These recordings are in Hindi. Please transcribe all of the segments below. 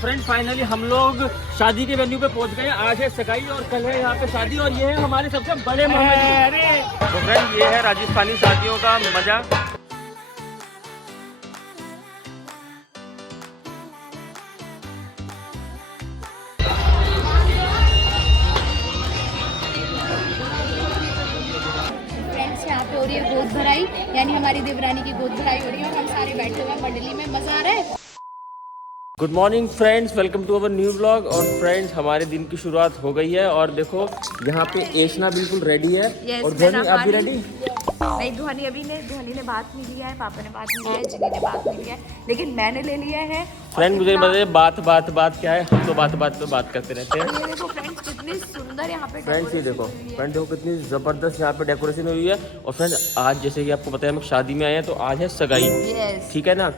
फ्रेंड फाइनली हम लोग शादी के वेन्यू पे पहुंच गए। आज है सगाई और कल है यहाँ पे शादी और ये है हमारे सबसे बड़े मोहम्मद जी। तो फ्रेंड ये है राजस्थानी शादियों का मजा। यहाँ पे हो रही है गोद भराई, यानी हमारी देवरानी की गोद भराई हो रही है और हम सारे बैठे हुए मंडली में, मजा आ रहा है। Good morning friends, welcome to our new blog. और फ्रेंड्स हमारे दिन की शुरुआत हो गई है और देखो यहाँ पे एशना बिल्कुल रेडी है। और ध्वनि आप भी रेडी? नहीं, ध्वनि ने बात नहीं लिया है, पापा ने बात नहीं लिया है, जिनी ने बात नहीं लिया है, लेकिन मैंने ले लिया है। फ्रेंड मुझे बताइए बात क्या है? हम तो बात पे बात करते रहते हैं। ये देखो फ्रेंड्स कितनी सुंदर यहाँ पे फ्रेंड्स ये देखो, फ्रेंड देखो कितनी जबरदस्त यहाँ पे डेकोरेशन हुई है। और फ्रेंड आज जैसे कि आपको पता है हम शादी में आए हैं, तो आज है सगाई, ठीक है ना?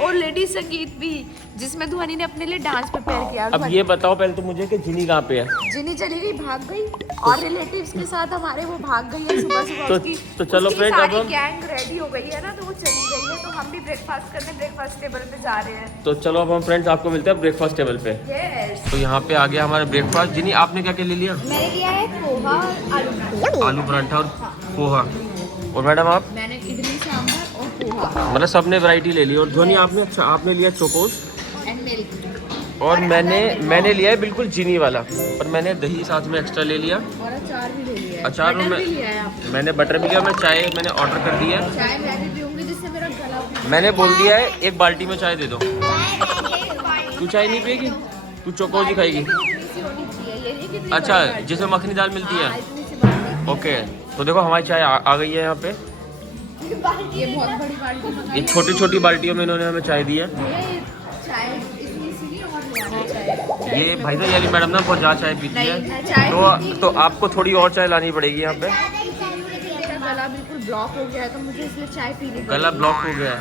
और लेडीज संगीत भी, जिसमें ध्वनि ने अपने लिए डांस प्रिपेयर किया। अब ये बताओ पहले तो मुझे कि जिनी कहाँ पे है? जिनी चली गई, भाग गई और रिलेटिव्स के साथ हमारे वो भाग गई है सुबह। तो चलो फ्रेंड अब हम गैंग रेडी हो गई है ना, तो वो चली गई है, तो हम भी ब्रेकफास्ट करने ब्रेकफास्ट टेबल पे जा रहे हैं। तो चलो अब हम फ्रेंड्स आपको मिलते हैं ब्रेकफास्ट टेबल पे। तो यहाँ पे आ गया हमारा ब्रेकफास्ट। जिनी आपने क्या क्या ले लिया? मैंने लिया है पोहा और आलू पराठा और पोहा। और मैडम आप? मैंने इडली सांभर और पोहा, मतलब सबने वैरायटी ले ली। और ध्वनि आपने? अच्छा आपने लिया चोकोस एंड मिल्क। और मैंने लिया है बिल्कुल चीनी वाला, पर मैंने दही साथ में एक्स्ट्रा ले लिया और अचार भी ले लिया है। अचार बटर में भी लिया है आपने? मैंने बटर भी लिया। मैं चाय मैंने ऑर्डर कर दी है। चाय मैं भी पीऊंगी, जिससे मेरा गला मैंने बोल दिया है एक बाल्टी में चाय दे दो। तू चाय नहीं पिएगी? तू चोकोस ही खाएगी? अच्छा जिसमें मखनी दाल मिलती है। ओके तो देखो हमारी चाय आ गई है यहाँ पे। ये बहुत बड़ी बाल्टी, ये छोटी छोटी बाल्टियों में इन्होंने हमें चाय दी है। चाय इतनी सी नहीं और ले आना चाय। ये भाई साहब यानी मैडम ना बहुत ज़्यादा चाय पीती है, तो आपको थोड़ी और चाय लानी पड़ेगी यहाँ पे। मेरा गला बिल्कुल ब्लॉक हो गया है, तो मुझे इसलिए चाय पीनी पड़ेगी। गला ब्लॉक हो गया है,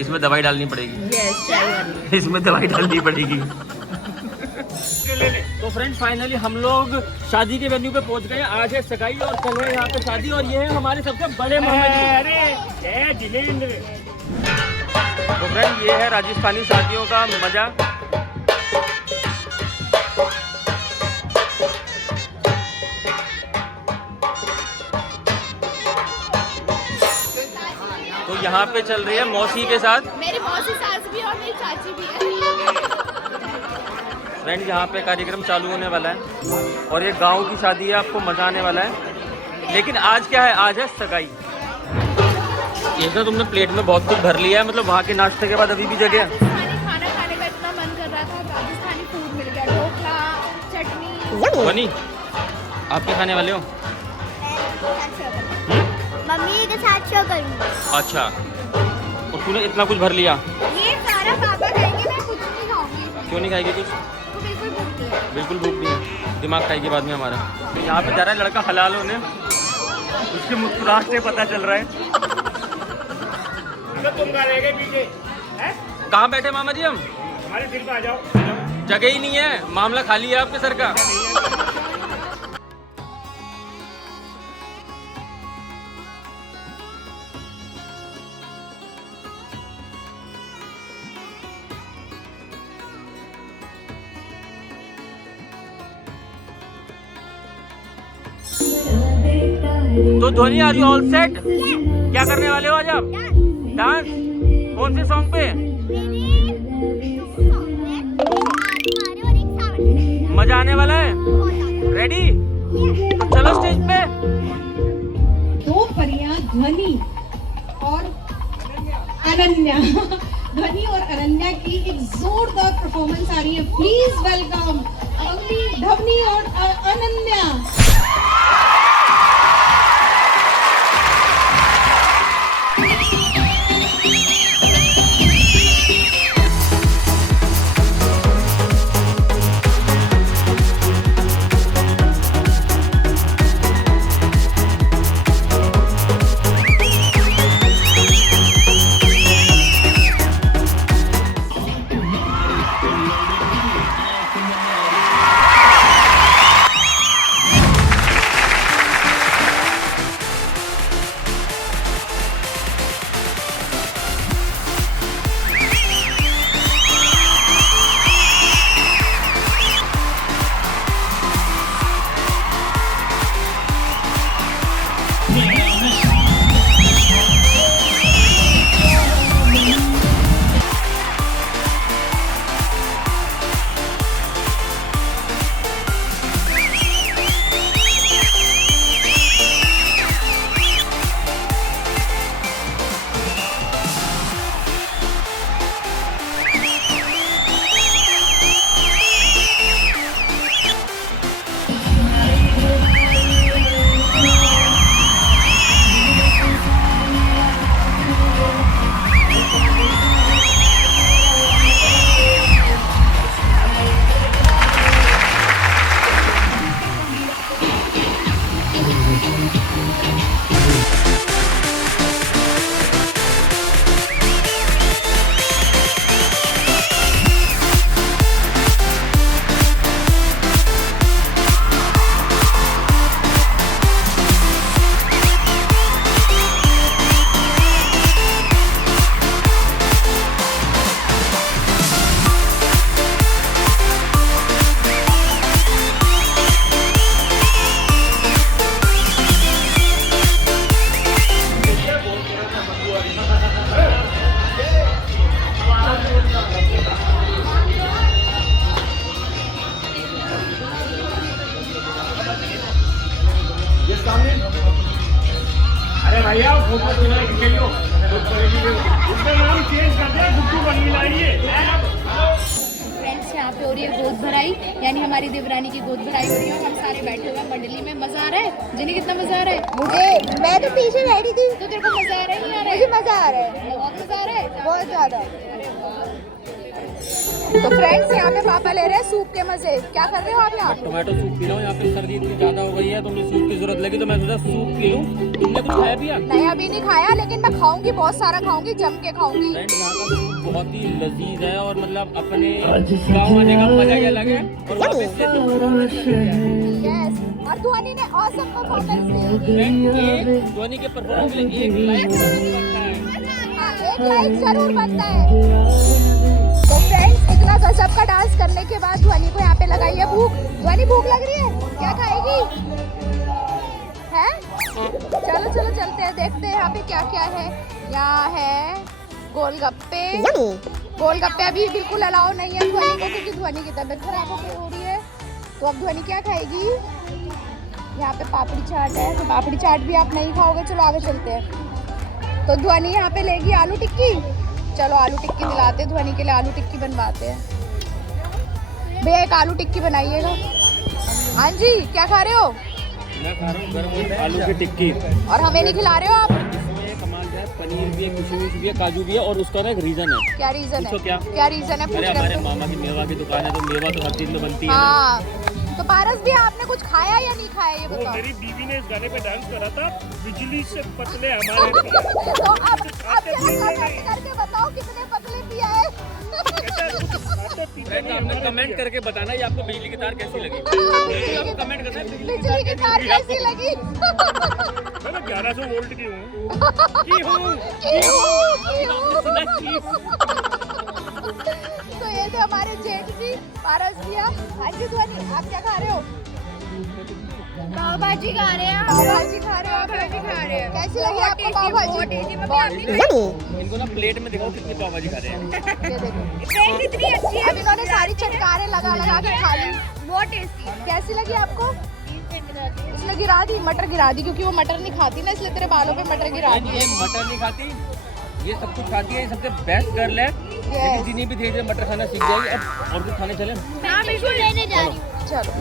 इसमें दवाई डालनी पड़ेगी। यस, चाय वाली इसमें दवाई डालनी पड़ेगी। तो फ्रेंड फाइनली हम लोग शादी के वेन्यू पे पहुंच गए। आज है सगाई और कल है यहाँ पे शादी और ये है हमारे सबसे बड़े मोहम्मद जी। तो फ्रेंड ये है राजस्थानी शादियों का मजा। तो यहाँ पे चल रही है मौसी के साथ, मेरी मौसी सास भी और मेरी चाची भी है। फ्रेंड यहाँ पे कार्यक्रम चालू होने वाला है और ये गांव की शादी है, आपको मजा आने वाला है। लेकिन आज क्या है? आज है सगाई। ये तो तुमने प्लेट में बहुत कुछ भर लिया है, मतलब वहाँ के नाश्ते के बाद अभी भी जगह है। राजस्थानी खाना खाने का इतना मन कर रहा था, राजस्थानी फूड मिल गया, ढोकला, चटनी। बनी आप क्या खाने वाले हो? मम्मी के साथ शो करूंगी। अच्छा और तूने इतना कुछ भर लिया? ये सारा पापा खाएंगे, मैं कुछ नहीं खाऊंगी। क्यों नहीं खाएगी कुछ? तो बिल्कुल भूख नहीं है। बिल्कुल भूख नहीं है, दिमाग खाएगी बाद में हमारा। तो यहाँ पे जा रहा है लड़का हलाल होने, उसके मुस्कुराहट से पता चल रहा है। तुम कहाँ रह गए पीछे? कहाँ बैठे मामा जी हम? हमारे दिल पे आ जाओ। जगह ही नहीं है, मामला खाली है आपके सर का। तो ध्वनि आर यू ऑल सेट? क्या करने वाले हो आज आप? डांस? कौन से सॉन्ग पे? मजा आने वाला है? रेडी? तो चलो स्टेज पे। दो परियां ध्वनि और अनन्या ध्वनि और अनन्या की एक जोरदार परफॉर्मेंस आ रही है। प्लीज वेलकम ध्वनि और अनन्या। यानी हमारी देवरानी की गोद भराई हो रही है और हम सारे बैठे हुए हैं मंडली में। मजा आ रहा है जिन्हें? कितना मजा आ रहा है? मुझे मैं तो पीछे बैठी थी। तो तेरे को मजा आ रहा है नहीं आ रहा है? मुझे मजा आ रहा है, बहुत मजा आ रहा है। बहुत ज्यादा। तो फ्रेंड्स यहाँ पे पापा ले रहे हैं सूप के मजे। क्या कर रहे हो आप यहाँ? टोमेटो सूप पी रहा हूँ। यहाँ पे सर्दी इतनी ज्यादा हो गई है तो मुझे सूप की जरूरत लगी तो मैं सोचा सूप पी लूँ। तुमने कुछ खाया पिया? नहीं अभी नहीं खाया, लेकिन मैं खाऊंगी, बहुत सारा खाऊंगी, जम के खाऊंगी। फ्रेंड यहाँ का सूप बहुत ही लजीज है और मतलब अपने गाँव आने का मजा ही अलग है। और वहाँ पे यस, और ध्वनि ने ऑसम परफॉर्मेंस दी। ध्वनि के परफॉर्मेंस के लिए 1 लाइक बनता है। हाँ, 1 लाइक जरूर बनता है। तो फ्रेंड्स इतना गजब का डांस करने के बाद ध्वनि को यहाँ पे लगाई है भूख। ध्वनि भूख लग रही है, क्या खाएगी? है? चलो चलो चलते हैं, देखते हैं यहाँ पे क्या क्या है। यहाँ है गोलगप्पे। गोलगप्पे अभी बिल्कुल अलाउ नहीं है ध्वनि को, क्योंकि ध्वनि की तबीयत खराब हो रही है। तो अब ध्वनि क्या खाएगी? यहाँ पे पापड़ी चाट है, तो पापड़ी चाट भी आप नहीं खाओगे। चलो आगे चलते हैं। तो ध्वनि यहाँ पे लेगी आलू टिक्की। चलो आलू टिक्की दिलाते हैं ध्वनि के लिए, आलू टिक्की बनवाते हैं। भैया एक आलू टिक्की बनाइएगा। हाँ जी, क्या खा रहे हो? मैं खा रहा हूँ गरम आलू की टिक्की। और हमें नहीं खिला रहे हो आप? इसमें कमाल जो है पनीर भी है, किशमिश भी है, काजू भी है और उसका ना एक रीजन है। क्या रीजन है? पूछो क्या? क्या रीजन है? अरे हमारे मामा की मेवा की दुकान है तो मेवा तो हर चीज में बनती है ना। हाँ, तो पारस भी आपने कुछ खाया या नहीं खाया ये वो बताओ। मेरी बीवी ने इस गाने पे डांस करा था, बिजली से पतले हमारे पिया। तो अब जरा कमेंट करके बताओ कितने पतले पिया है। फ्रेंड आपने कमेंट करके बताना ये आपको बिजली की तार कैसी लगी। आप कमेंट करना बिजली की तार कैसी लगी? मैं 1100 वोल्ट की हूँ। तो ये थे हमारे जेठ जी, पारस भैया। हाँ जी ध्वनि, आप क्या खा रहे हो? पाव भाजी खा रहे हैं। पाव भाजी खा रहे हो? पाव भाजी खा रहे हैं। कैसी लगी आपको पाव भाजी? इनको ना प्लेट में दिखाओ कितनी पाव भाजी खा रहे हैं। ये देखो कितनी अच्छी है। अब इन्होंने सारी चटकारें लगा लगा के खा ली। बहुत टेस्टी। कैसी लगी आपको? इसने गिरा दी, मटर गिरा दी, क्योंकि वो मटर नहीं खाती ना, इसलिए तेरे बालों पे मटर गिरा दी। ये मटर नहीं खाती, ये सब कुछ खाती है, ये सबसे बेस्ट गर्ल है। लेकिन जिन्हें भी धीरे धीरे मटर खाना सीख जाएगी। अब और कुछ खाने चले? हाँ बिल्कुल लेने जा रही हूँ। चलो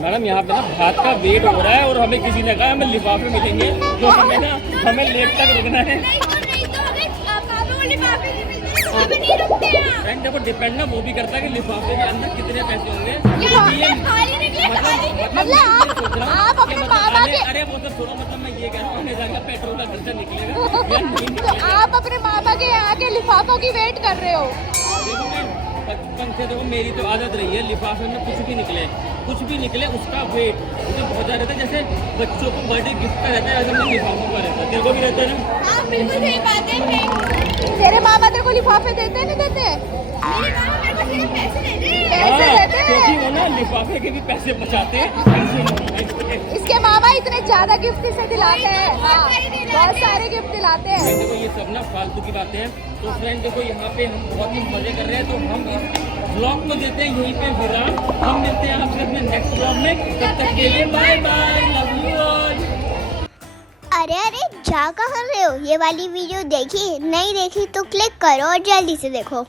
मैडम यहाँ पे ना भात का वेट हो रहा है और हमें किसी ने कहा हमें लिफाफे मिलेंगे तो हमें ना हमें लेट तक रुकना है। फ्रेंड देखो डिपेंड ना वो भी करता है कि लिफाफे के अंदर कितने पैसे होंगे। आप अपने मामा के अरे वो तो थोड़ा मतलब मैं ये कह रहा हूँ हमें जाकर पेट्रोल का खर्चा निकलेगा। तो आप अपने मामा के यहाँ के लिफाफों की वेट कर रहे हो। बचपन से देखो मेरी तो आदत रही है लिफाफे में कुछ भी निकले कुछ भी निकले उसका वेट मुझे बहुत ज़्यादा रहता है। जैसे बच्चों को बर्थडे गिफ्ट का रहता है वैसे मुझे लिफाफों का रहता है। तेरे को भी रहता है ना? हाँ बिल्कुल सही बात है। तेरे मामा तेरे को लिफाफे देते हैं नहीं देते? मेरे मामा मेरे को सिर्फ पैसे देते हैं। पैसे देते क्योंकि हैं। वो ना लिफाफे के भी पैसे बचाते हैं। इसके मामा इतने ज्यादा गिफ्ट इसे दिलाते हैं। बहुत हाँ, सारे दिलाते बहुत हैं। सारे गिफ्ट दिलाते हैं। देखो ये सब ना फालतू की बातें हैं। तो फ्रेंड देखो यहाँ पे हम बहुत ही मजे कर रहे हैं। तो हम इस व्लॉग को देते हैं यहीं पे विराम। हम मिलते हैं आपसे अपने नेक्स्ट व्लॉग में। तब तक के लिए bye bye, love you all. अरे अरे जा कहाँ रहे हो? ये वाली वीडियो देखी नहीं देखी तो क्लिक करो और जल्दी से देखो।